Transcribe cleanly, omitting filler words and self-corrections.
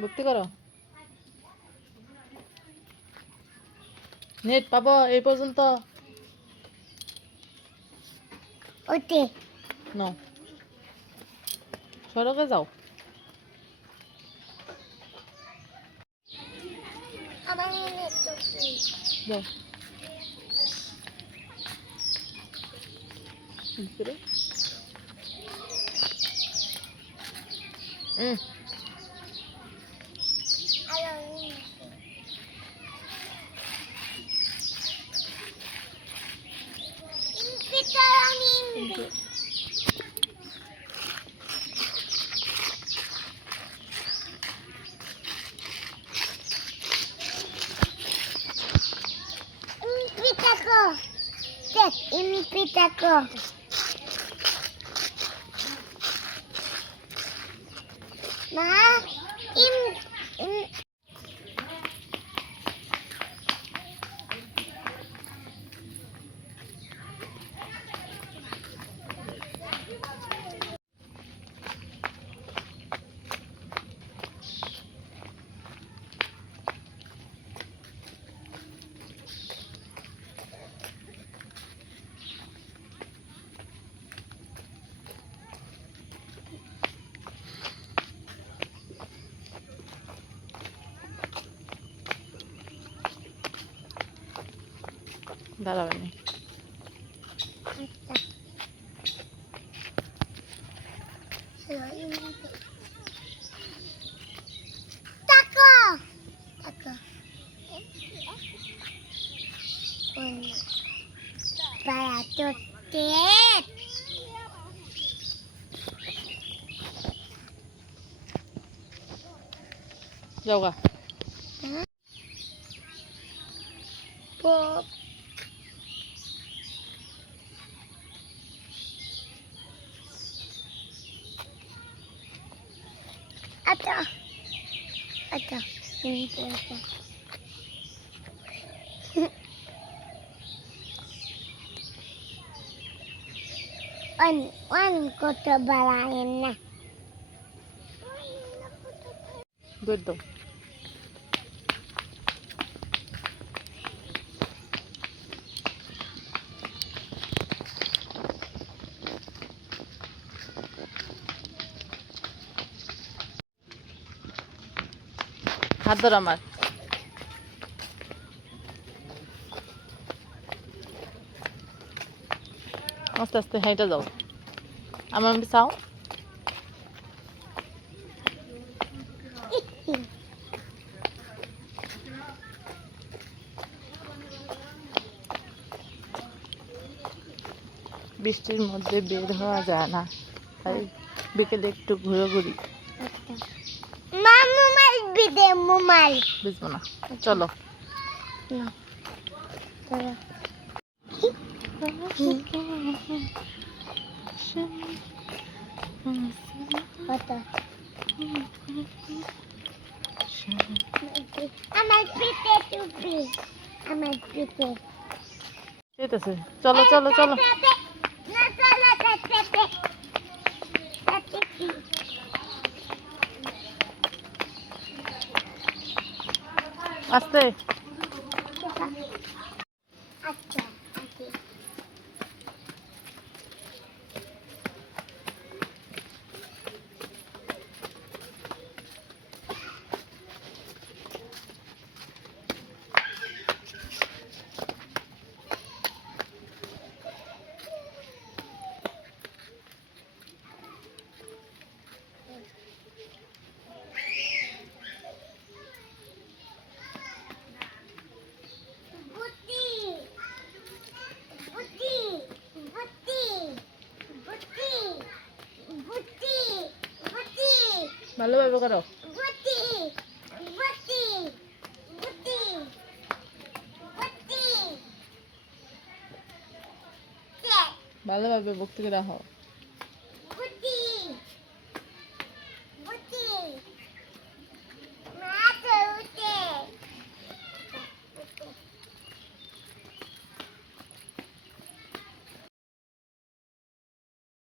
ভর্তি করো। নেট পাবো এই পর্যন্ত? ওতে নো, সড়কে যাও। আমার নেট তো যাও ভিতরে। Impitaco. Ma, দাঁড়াবেনি। taco. Taco. Para totet. যাও গা। Pop. Atta. Atta. One kota balain na. দৌড় দাও। হাত ধর আমার। আস্তে আস্তে হেঁটে যাও। আমার চাও। বৃষ্টির মধ্যে বের হওয়া যায় না, তাই বিকেলে একটু ঘোরাঘুরি। মোবাইল বিদে মোবাইল বুঝবো না, চলো। আমার পিঠে টুপি, আমার পিঠে ঠিক আছে, চলো চলো চলো। আস্তে। আচ্ছা ভালোভাবে করো। ভালোভাবে ভক্তি করে রাখো।